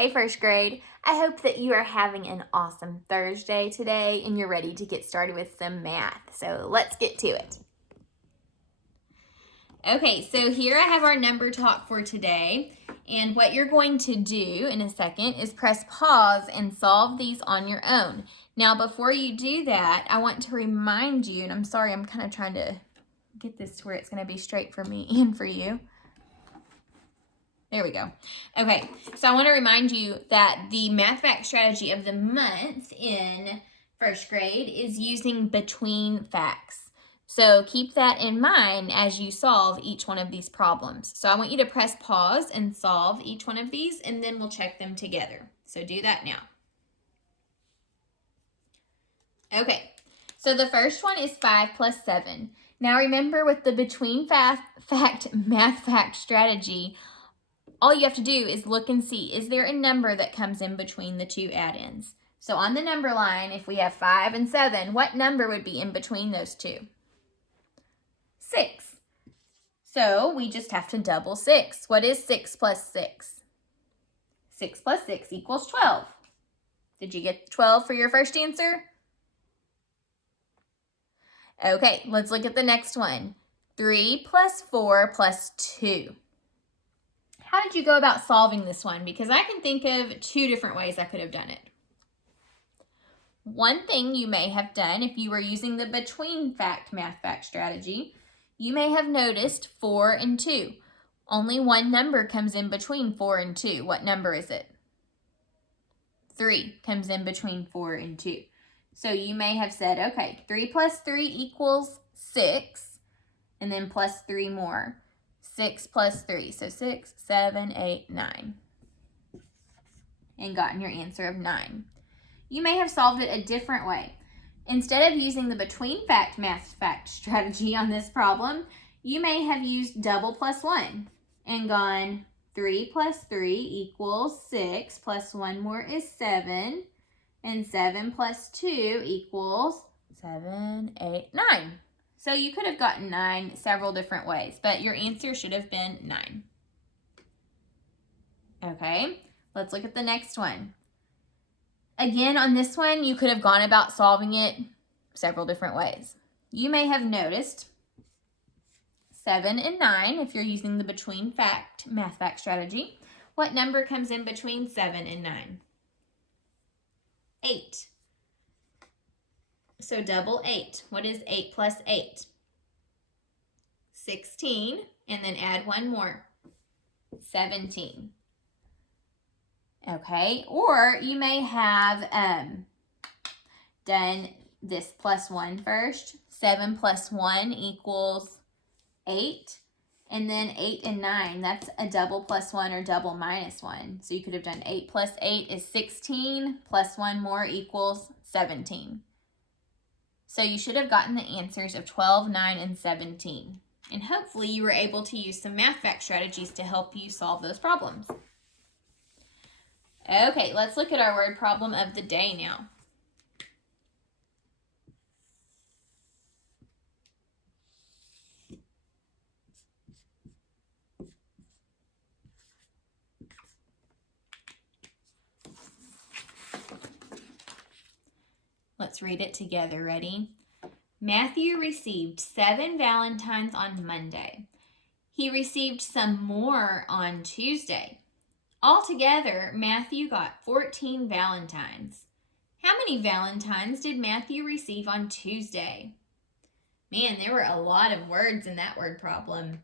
Hey first grade, I hope that you are having an awesome Thursday today and you're ready to get started with some math. So let's get to it. Okay, so here I have our number talk for today, and what you're going to do in a second is press pause and solve these on your own. Now before you do that, I want to remind you, and I'm sorry, I'm kind of trying to get this to where it's going to be straight for me and for you. There we go. Okay, so I want to remind you that the math fact strategy of the month in first grade is using between facts. So keep that in mind as you solve each one of these problems. So I want you to press pause and solve each one of these, and then we'll check them together. So do that now. Okay, so the first one is 5 plus 7. Now remember, with the between math fact strategy, all you have to do is look and see, is there a number that comes in between the two add-ins? So on the number line, if we have 5 and 7, what number would be in between those two? 6. So we just have to double 6. What is 6 plus 6? 6 plus 6 equals 12. Did you get 12 for your first answer? Okay, let's look at the next one. 3 plus 4 plus 2. How did you go about solving this one? Because I can think of two different ways I could have done it. One thing you may have done, if you were using the between math fact strategy, you may have noticed 4 and 2. Only one number comes in between 4 and 2. What number is it? 3 comes in between 4 and 2. So you may have said, okay, 3 plus 3 equals 6, and then plus 3 more. 6 plus 3, so 6, 7, 8, 9, and gotten your answer of 9. You may have solved it a different way. Instead of using the between math fact strategy on this problem, you may have used double plus 1 and gone 3 plus 3 equals 6, plus 1 more is 7, and 7 plus 2 equals 7, 8, 9. So you could have gotten 9 several different ways, but your answer should have been 9. Okay, let's look at the next one. Again, on this one, you could have gone about solving it several different ways. You may have noticed 7 and 9, if you're using the between math fact strategy. What number comes in between 7 and 9? 8. So double 8. What is 8 plus 8? 16, and then add one more. 17. Okay, or you may have done this plus 1 first. 7 plus 1 equals 8. And then 8 and 9, that's a double plus 1 or double minus 1. So you could have done 8 plus 8 is 16, plus 1 more equals 17. So you should have gotten the answers of 12, 9, and 17. And hopefully you were able to use some math fact strategies to help you solve those problems. Okay, let's look at our word problem of the day now. Let's read it together. Ready? Matthew received 7 Valentines on Monday. He received some more on Tuesday. Altogether, Matthew got 14 Valentines. How many Valentines did Matthew receive on Tuesday? Man, there were a lot of words in that word problem.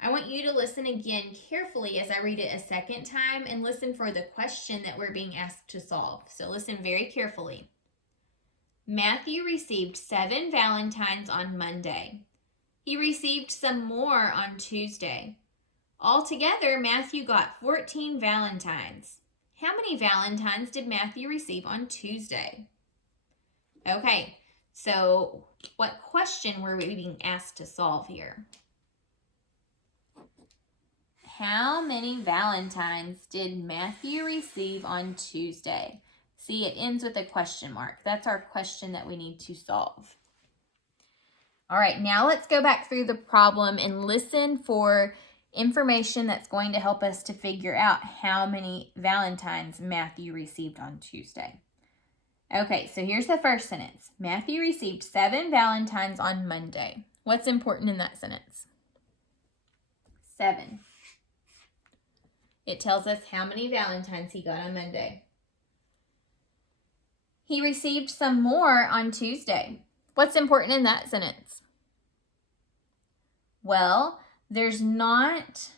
I want you to listen again carefully as I read it a second time and listen for the question that we're being asked to solve. So listen very carefully. Matthew received 7 Valentines on Monday. He received some more on Tuesday. Altogether, Matthew got 14 Valentines. How many Valentines did Matthew receive on Tuesday? Okay, so what question were we being asked to solve here? How many Valentines did Matthew receive on Tuesday? See, it ends with a question mark. That's our question that we need to solve. All right, now let's go back through the problem and listen for information that's going to help us to figure out how many Valentines Matthew received on Tuesday. Okay, so here's the first sentence. Matthew received 7 Valentines on Monday. What's important in that sentence? 7. It tells us how many Valentines he got on Monday. He received some more on Tuesday. What's important in that sentence? Well, there's not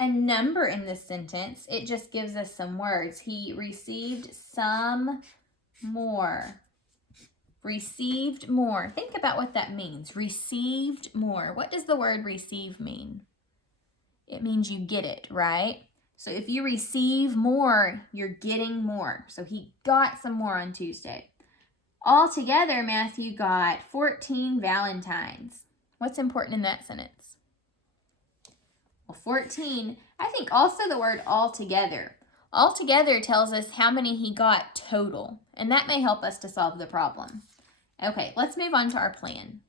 a number in this sentence. It just gives us some words. He received some more. Received more. Think about what that means. Received more. What does the word receive mean? It means you get it, right? So if you receive more, you're getting more. So he got some more on Tuesday. Altogether, Matthew got 14 Valentines. What's important in that sentence? Well, 14, I think also the word altogether. Altogether tells us how many he got total, and that may help us to solve the problem. Okay, let's move on to our plan.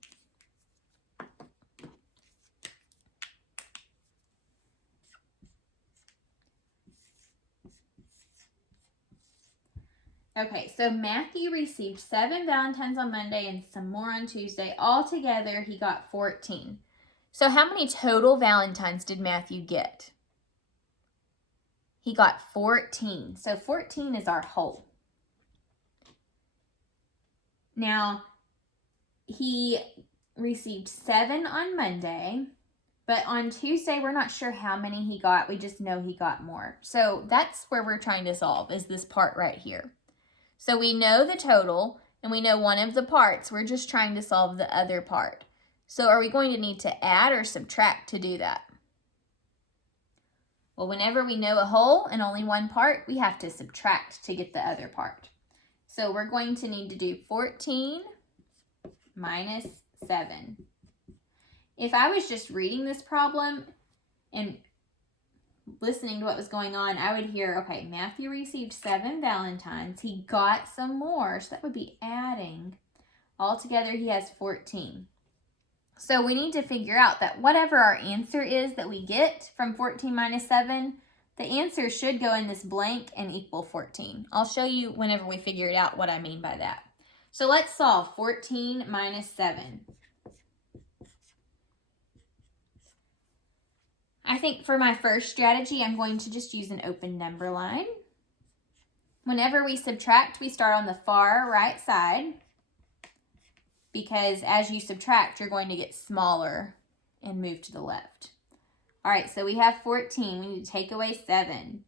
Okay, so Matthew received 7 Valentines on Monday and some more on Tuesday. Altogether, he got 14. So how many total Valentines did Matthew get? He got 14. So 14 is our whole. Now, he received 7 on Monday, but on Tuesday, we're not sure how many he got. We just know he got more. So that's where we're trying to solve, is this part right here. So we know the total, and we know one of the parts. We're just trying to solve the other part. So are we going to need to add or subtract to do that? Well, whenever we know a whole and only one part, we have to subtract to get the other part. So we're going to need to do 14 minus 7. If I was just reading this problem and listening to what was going on, I would hear, okay, Matthew received 7 Valentines. He got some more, so that would be adding. Altogether, he has 14. So we need to figure out that whatever our answer is that we get from 14 minus 7, the answer should go in this blank and equal 14. I'll show you whenever we figure it out what I mean by that. So let's solve 14 minus 7. I think for my first strategy, I'm going to just use an open number line. Whenever we subtract, we start on the far right side, because as you subtract, you're going to get smaller and move to the left. All right, so we have 14. We need to take away 7.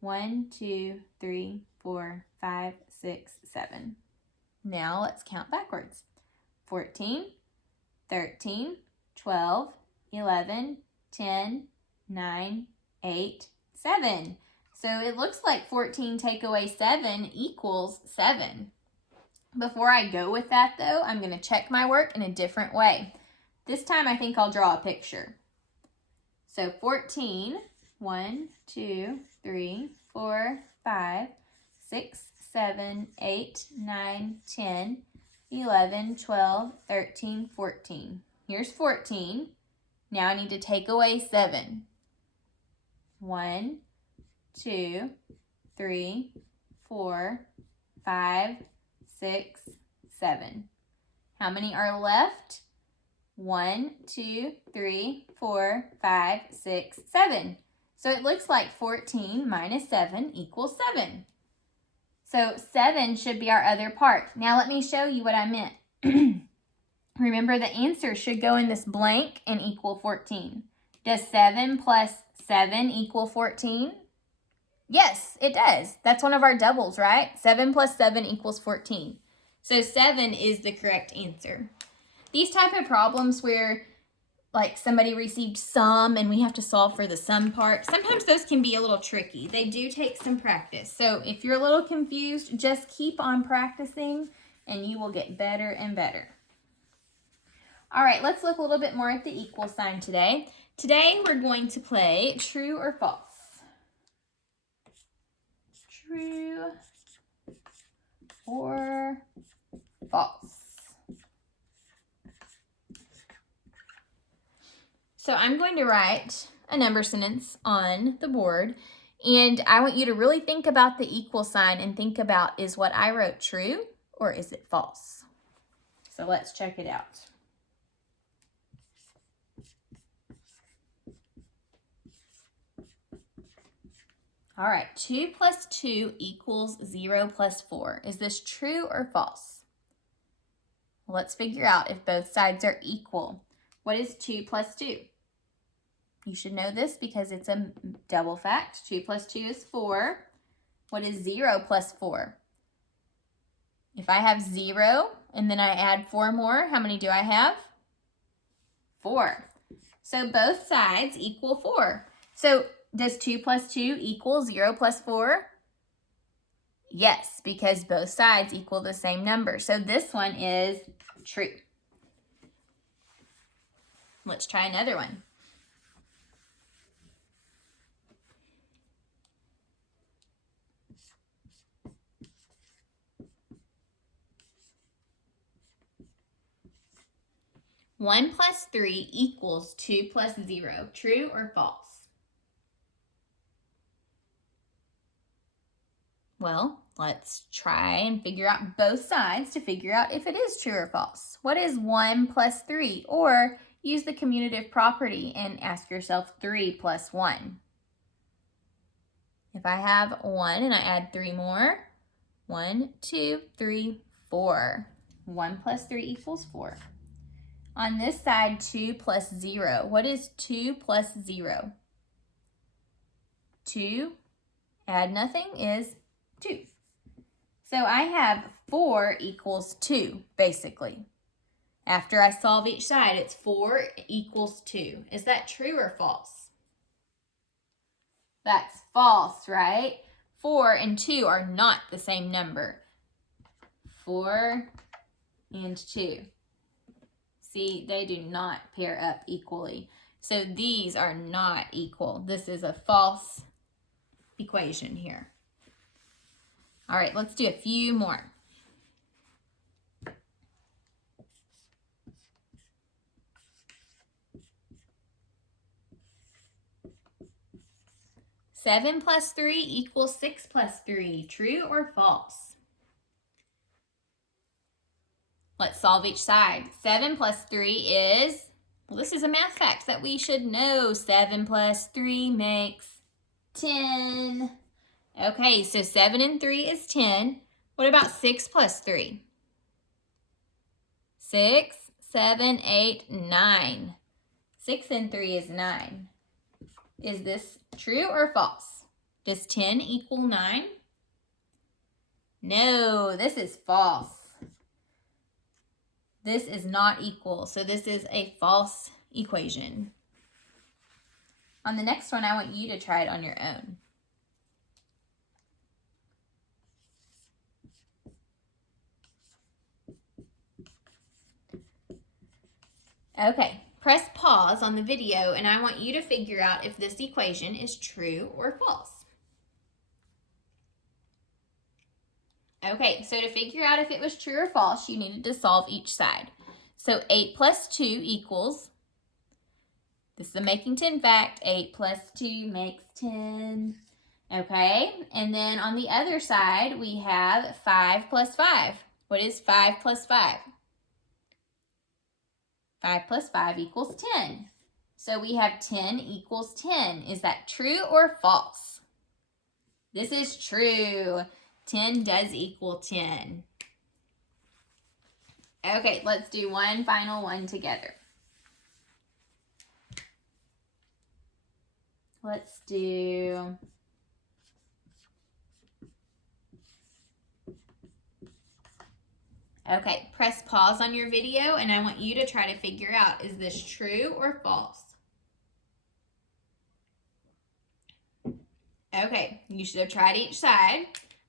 1, 2, 3, 4, 5, 6, 7. Now let's count backwards. 14, 13, 12, 11, 10, 9, 8, 7. So it looks like 14 take away 7 equals 7. Before I go with that, though, I'm going to check my work in a different way. This time, I think I'll draw a picture. So 14, 1, 2, 3, 4, 5, 6, 7, 8, 9, 10, 11, 12, 13, 14. Here's 14. Now I need to take away 7. 1, 2, 3, 4, 5, 6, 7. How many are left? 1, 2, 3, 4, 5, 6, 7. So it looks like 14 minus 7 equals 7. So 7 should be our other part. Now let me show you what I meant. Remember, the answer should go in this blank and equal 14. Does 7 plus 7 equal 14? Yes, it does. That's one of our doubles, right? 7 plus 7 equals 14. So 7 is the correct answer. These type of problems where like somebody received some and we have to solve for the sum part, sometimes those can be a little tricky. They do take some practice. So if you're a little confused, just keep on practicing and you will get better and better. All right, let's look a little bit more at the equal sign today. Today we're going to play true or false. True or false. So I'm going to write a number sentence on the board, and I want you to really think about the equal sign and think about, is what I wrote true or is it false? So let's check it out. All right, 2 plus 2 equals 0 plus 4. Is this true or false? Let's figure out if both sides are equal. What is 2 plus 2? You should know this because it's a double fact. 2 plus 2 is 4. What is 0 plus 4? If I have 0 and then I add 4 more, how many do I have? 4. So both sides equal 4. So does 2 plus 2 equal 0 plus 4? Yes, because both sides equal the same number. So this one is true. Let's try another one. One plus 3 equals 2 plus 0. True or false? Well, let's try and figure out both sides to figure out if it is true or false. What is 1 plus 3? Or use the commutative property and ask yourself 3 plus 1. If I have 1 and I add 3 more, 1, 2, 3, 4. 1 plus 3 equals 4. On this side, 2 plus 0. What is 2 plus 0? 2, add nothing, is 2. So I have 4 equals 2, basically. After I solve each side, it's 4 equals 2. Is that true or false? That's false, right? 4 and 2 are not the same number. 4 and 2. See, they do not pair up equally. So these are not equal. This is a false equation here. All right, let's do a few more. Seven plus 3 equals 6 plus 3. True or false? Let's solve each side. 7 plus 3 is, well, this is a math fact that we should know. 7 plus 3 makes 10. Okay, so 7 and 3 is 10. What about 6 plus 3? 6, 7, 8, 9. 6 and 3 is 9. Is this true or false? Does 10 equal 9? No, this is false. This is not equal, so this is a false equation. On the next one, I want you to try it on your own. Okay, press pause on the video and I want you to figure out if this equation is true or false. Okay, so to figure out if it was true or false, you needed to solve each side. So 8 plus 2 equals, this is a making 10 fact, 8 plus 2 makes 10. Okay, and then on the other side, we have 5 plus 5. What is 5 plus 5? 5 plus 5 equals 10. So we have 10 equals 10. Is that true or false? This is true. 10 does equal 10. Okay, let's do one final one together. Let's do... Okay, press pause on your video and I want you to try to figure out, is this true or false? Okay, you should have tried each side.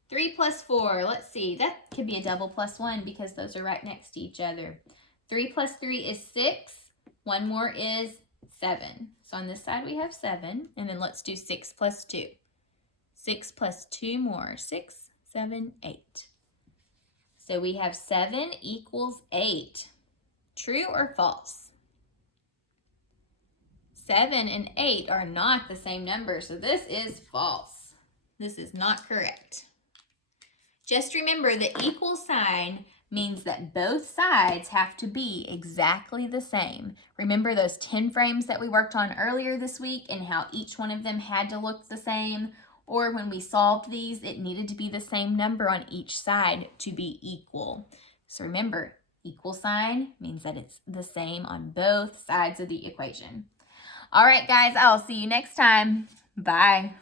3 plus 4, let's see, that could be a double plus 1 because those are right next to each other. 3 plus 3 is 6, 1 more is 7. So on this side we have 7, and then let's do 6 plus 2. 6 plus 2 more, 6, 7, 8. So we have 7 equals 8. True or false? 7 and 8 are not the same number, so this is false. This is not correct. Just remember the equal sign means that both sides have to be exactly the same. Remember those 10 frames that we worked on earlier this week and how each one of them had to look the same? Or when we solved these, it needed to be the same number on each side to be equal. So remember, equal sign means that it's the same on both sides of the equation. All right, guys, I'll see you next time. Bye.